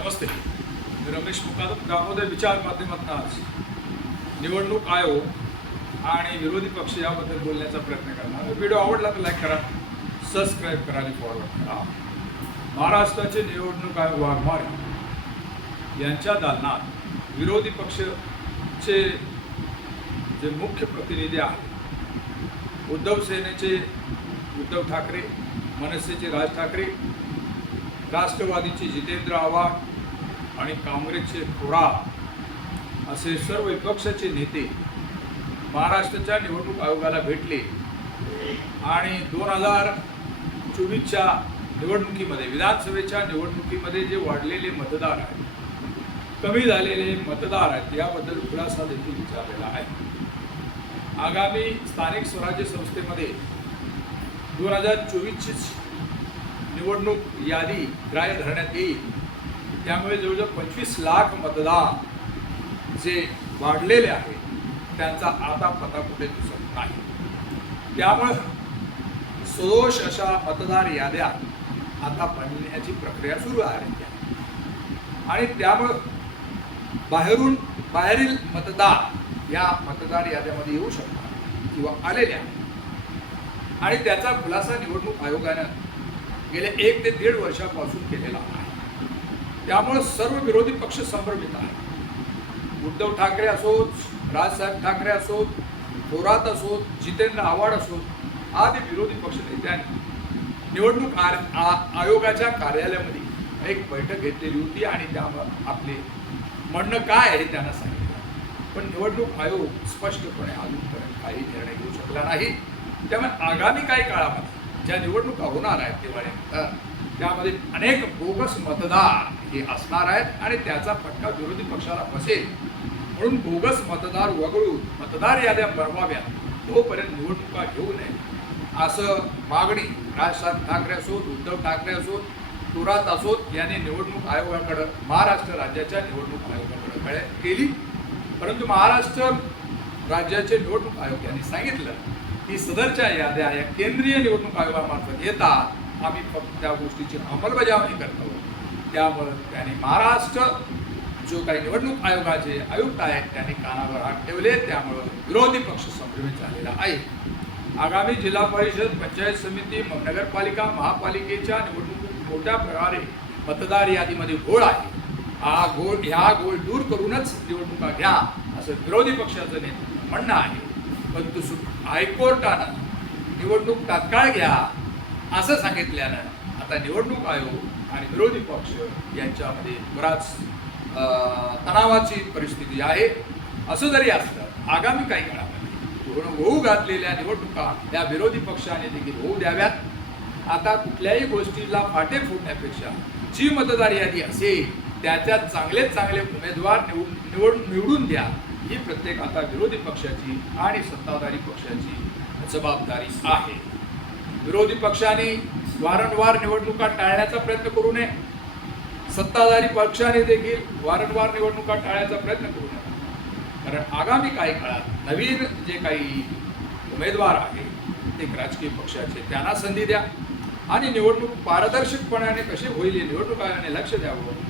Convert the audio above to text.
नमस्ते. मी रमेश मुकादम दामोदय विचार माध्यमातून आज निवडणूक आयोग आणि विरोधी पक्ष याबद्दल बोलण्याचा प्रयत्न करणार व्हिडिओ आवडला तर लाईक करा सबस्क्राईब करा आणि फॉरवर्ड करा. महाराष्ट्राचे निवडणूक आयोग वाघमारे यांच्या दालनात विरोधी पक्षचे जे मुख्य प्रतिनिधी आहेत उद्धव सेनेचे उद्धव ठाकरे मनसेचे राज ठाकरे राष्ट्रवादीचे जितेंद्र आव्हाड आणि काँग्रेसचे थोरा असे सर्व विपक्षाचे नेते महाराष्ट्राच्या निवडणूक आयोगाला भेटले आणि दोन हजार चोवीसच्या निवडणुकीमध्ये विधानसभेच्या निवडणुकीमध्ये जे वाढलेले मतदार आहेत कमी झालेले मतदार आहेत याबद्दल खुलासा देखील विचारलेला आहे. आगामी स्थानिक स्वराज्य संस्थेमध्ये दोन हजार चोवीसचीच निवडणूक यादी ग्राह्य धरण्यात येईल. त्यामुळे जवळजवळ पंचवीस लाख मतदार जे वाढलेले आहेत त्यांचा आता पता कुठे दिसत नाही. त्यामुळं सदोष अशा मतदार याद्या आता बनण्याची प्रक्रिया सुरू आहे. आणि त्यामुळं बाहेरून बाहेरील मतदार या मतदार याद्यामध्ये येऊ शकतात किंवा आलेले आहेत. आणि त्याचा खुलासा निवडणूक आयोगानं गेल्या एक ते दीड वर्षापासून केलेला आहे. त्यामुळं सर्व विरोधी पक्ष संभ्रमित आहे उद्धव ठाकरे असोत राजसाहेब ठाकरे असोत थोरात असोत जितेंद्र आव्हाड असोत आदी विरोधी पक्ष नेत्यांनी निवडणूक आर आ- आयोगाच्या कार्यालयामध्ये एक बैठक घेतलेली होती आणि त्यावर आपले म्हणणं काय आहे त्यांना सांगितलं. पण निवडणूक आयोग स्पष्टपणे अजूनपर्यंत काही निर्णय घेऊ शकला नाही. त्यामुळे आगामी काही काळामध्ये ज्या निवडणुका होणार आहेत तेव्हा त्यामध्ये अनेक बोगस मतदार हे असणार आहेत आणि त्याचा फटका विरोधी पक्षाला बसेल. म्हणून बोगस मतदार वगळून मतदार याद्या बनवाव्या तोपर्यंत निवडणुका घेऊ नये. असं मागणी राजसाहेब ठाकरे असोत उद्धव ठाकरे असोत तुरात असोत यांनी निवडणूक आयोगाकडं महाराष्ट्र राज्याच्या निवडणूक आयोगाकडं कळे केली. परंतु महाराष्ट्र राज्याचे निवडणूक आयोग यांनी सांगितलं ही सदरच्या याद्या या केंद्रीय निवडणूक आयोगामार्फत येतात. आम्ही फक्त त्या गोष्टीची अंमलबजावणी करतो त्यामुळं त्यांनी महाराष्ट्र जो काही निवडणूक आयोगाचे आयुक्त आहेत त्यांनी कानावर हात ठेवले. त्यामुळं विरोधी पक्ष संभ्रमित झालेला आहे. आगामी जिल्हा परिषद पंचायत समिती नगरपालिका महापालिकेच्या निवडणुकीत मोठ्या प्रकारे मतदार यादीमध्ये घोळ आहे. हा घोळ ह्या घोळ दूर करूनच निवडणुका घ्या असं विरोधी पक्षाचं नेते म्हणणं आहे. परंतु सु हायकोर्टानं निवडणूक तात्काळ घ्या असं सांगितल्यानं आता निवडणूक आयोग आणि विरोधी पक्ष यांच्यामध्ये बराच तणावाची परिस्थिती आहे. असं जरी असलं आगामी काही काळामध्ये पूर्ण होऊ घातलेल्या निवडणुका या विरोधी पक्षाने देखील होऊ द्याव्यात. आता कुठल्याही गोष्टीला फाटे फुटण्यापेक्षा जी मतदार यादी असेल त्याच्यात चांगले चांगले उमेदवार निवडून निवडून द्या. ही प्रत्येक आता विरोधी पक्षाची आणि सत्ताधारी पक्षाची जबाबदारी आहे. विरोधी पक्षाने वारंवार निवडणुका टाळण्याचा प्रयत्न करू नये. सत्ताधारी पक्षाने देखील वारंवार निवडणुका टाळण्याचा प्रयत्न करू नये. कारण आगामी काही काळात नवीन जे काही उमेदवार आहे ते राजकीय पक्षाचे त्यांना संधी द्या आणि निवडणूक पारदर्शकपणाने कशी होईल निवडणुकाने निवडणूक आयोगाने लक्ष द्यावं.